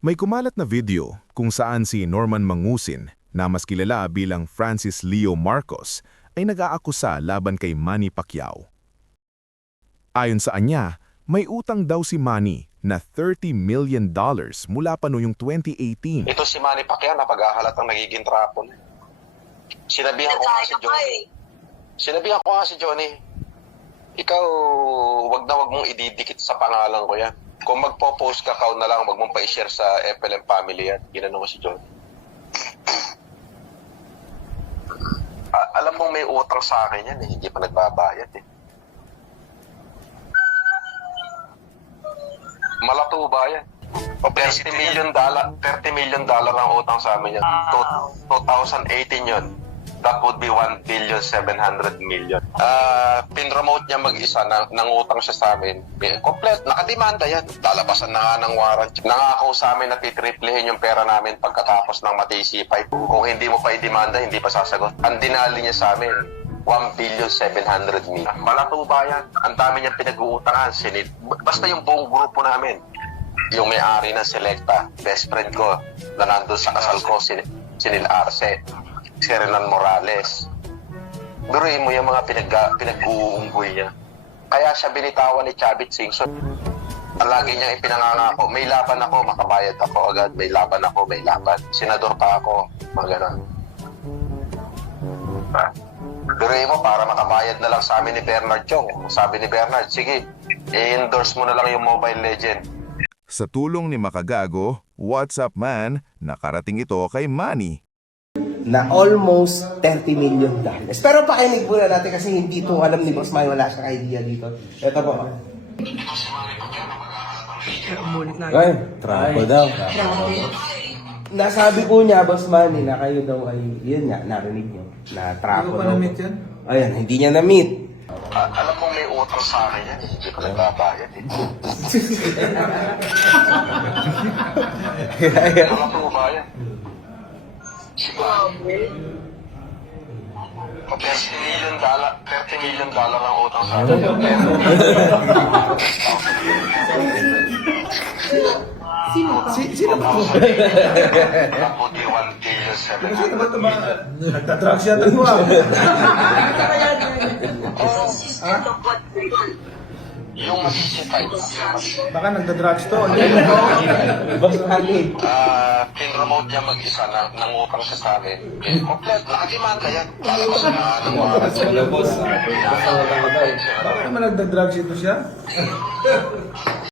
May kumalat na video kung saan si Norman Mangusin, na mas kilala bilang Francis Leo Marcos, ay nag-aakusa laban kay Manny Pacquiao. Ayon sa anya, may utang daw si Manny na $30 million mula pa noong 2018. Ito si Manny Pacquiao na pag-ahalatang nagiging trapo na. Sinabihan ko nga si Johnny. Sinabihan ko nga si Johnny, ikaw, wag mong ididikit sa pangalan ko yan. Kung magpo-post ka, na lang, wag mong pa-share sa FLM family yan. Ginano ko si Johnny. Alam mong may utang sa akin yan eh. Hindi pa nagbabayad eh. Malato ba yan? $30 million ang utang sa amin yan. 2018 yun. That would be $1.7 billion. Pinromote niya mag-isa, nangutang siya sa amin. Complete, nakademanda yan. Lalabasan na nga ng warrant. Nangako sa amin na titriplehin yung pera namin pagkatapos ng matisipay. Kung hindi mo pa i-demanda, hindi pa sasagot. Ang dinali niya sa amin, $1.7 billion. Malato ba yan? Ang dami niyang pinag-uutangan. Basta yung buong grupo namin. Yung may-ari ng Selecta, best friend ko, na nandun sa kasal ko, Sinil Arce, si Renan Morales. Biruin mo yung mga pinag-uunggoy niya. Kaya siya binitawan ni Chavit Singson. Lagi niya ipinangangako, may laban ako, makabayad ako agad, may laban ako, may laban. Senador pa ako, mga ganun. Biruin mo, para makabayad na lang sa amin ni Bernard Chong. Sabi ni Bernard, sige, i-endorse mo na lang yung Mobile Legend. Sa tulong ni Makagago, WhatsApp man, nakarating ito kay Manny. Na almost $30 million. Pero pakinig muna natin kasi hindi ito alam ni Boss Manny, wala siyang idea dito. Ito po. Ay, trapo daw. Nasabi po niya, Boss Manny, na kayo daw ay, yun nga, narinig niyo, na trapo daw. na-meet yan? Ayan, hindi niya na-meet. Alam mong may utang sa akin yan, hindi pa nagbabayad eh. Malato ba yan? $30 million ang utang sa akin. Sino ba? Naputi $1.7 Sino ba ito ba? Nagtatrack siya ito ah. Yung masisipay. Baka nagda-drugs to. Boss Manny. Pinromote niya mag-isa na nangutang siya sa amin. Complete, nakademanda yan. Lalabasan na ng warrant. Baka naman nagda-drugs ito siya.